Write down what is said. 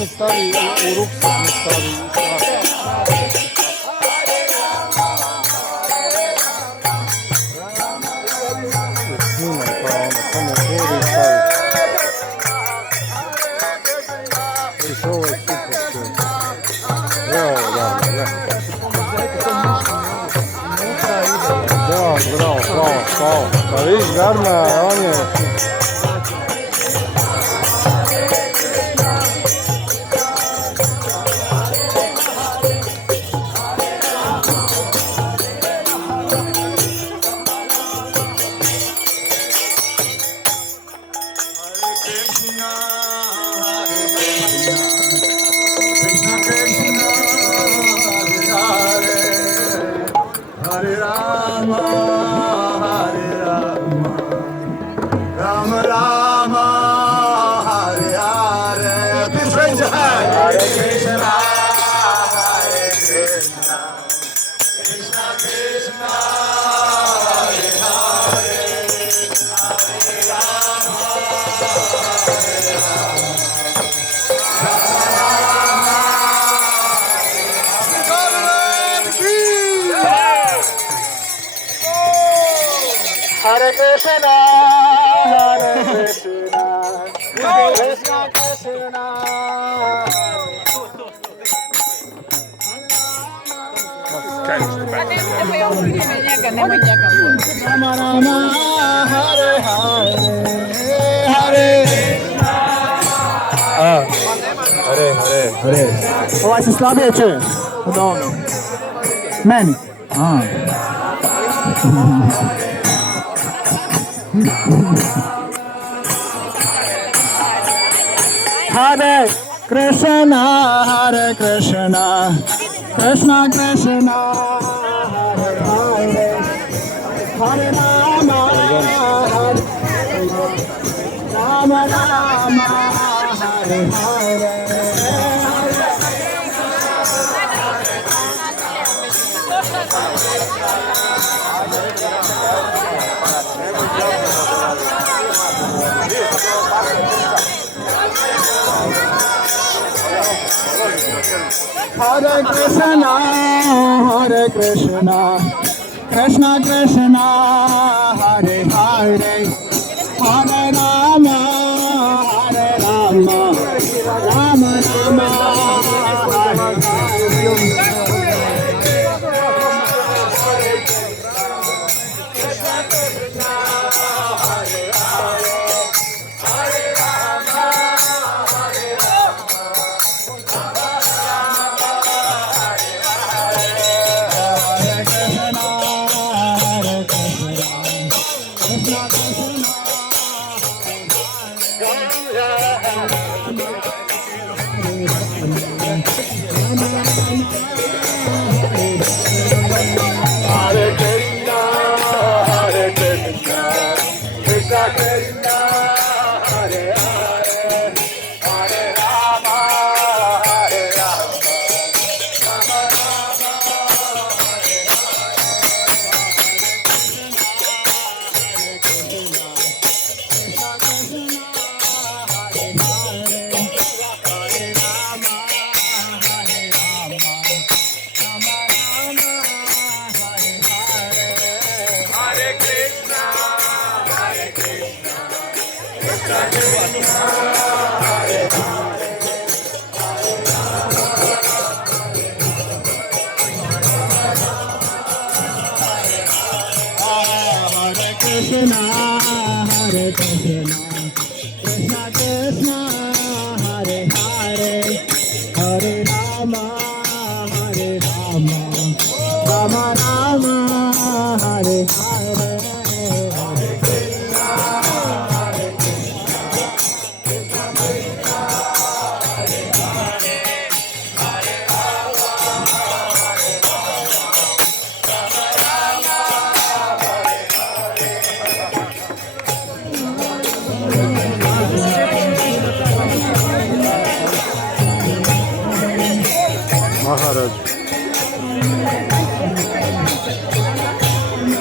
mi stavi u ruksak, mi stavi u šaku. Snimaj pa onda samo otvori i stavi. Viš, ovo je super sve. Evo, da. Da, bravo, hvala. Pa viš, Garma, on je... Hare Krishna, Hare Krishna, Krishna Krishna. Rama Rama, Hare Hare, Hare. Ovaj se slabije čuje. Dobro. Meni. Hare Krishna, Hare Krishna, Krishna Krishna, Hare Hare, Hare Rama, Rama Rama, Hare Hare. Hare Krishna, Hare Krishna, Krishna Krishna, Hare Hare, Hare Rama, Hare Rama, Rama Rama, Hare Hare. Krishna, Hare Krishna, Krishna